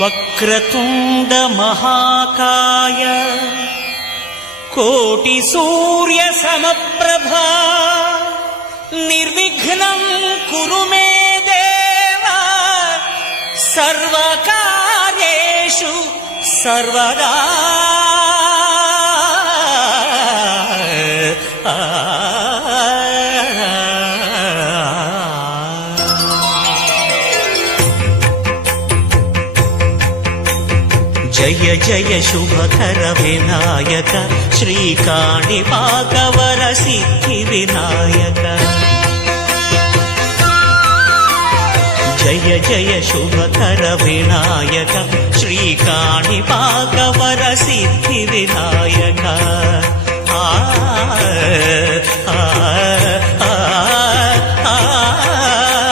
వక్రతుండ మహాకాయ కోటి సూర్య సమప్రభా నిర్విఘ్నం కురు మే దేవ సర్వకార్యేషు సర్వదా. జయ జయ శుభకర వినాయక శ్రీకాణిపాకవర సిద్ధి వినాయక. జయ జయ శుభకర వినాయక శ్రీకాణిపాకవర సిద్ధి వినాయక. ఆ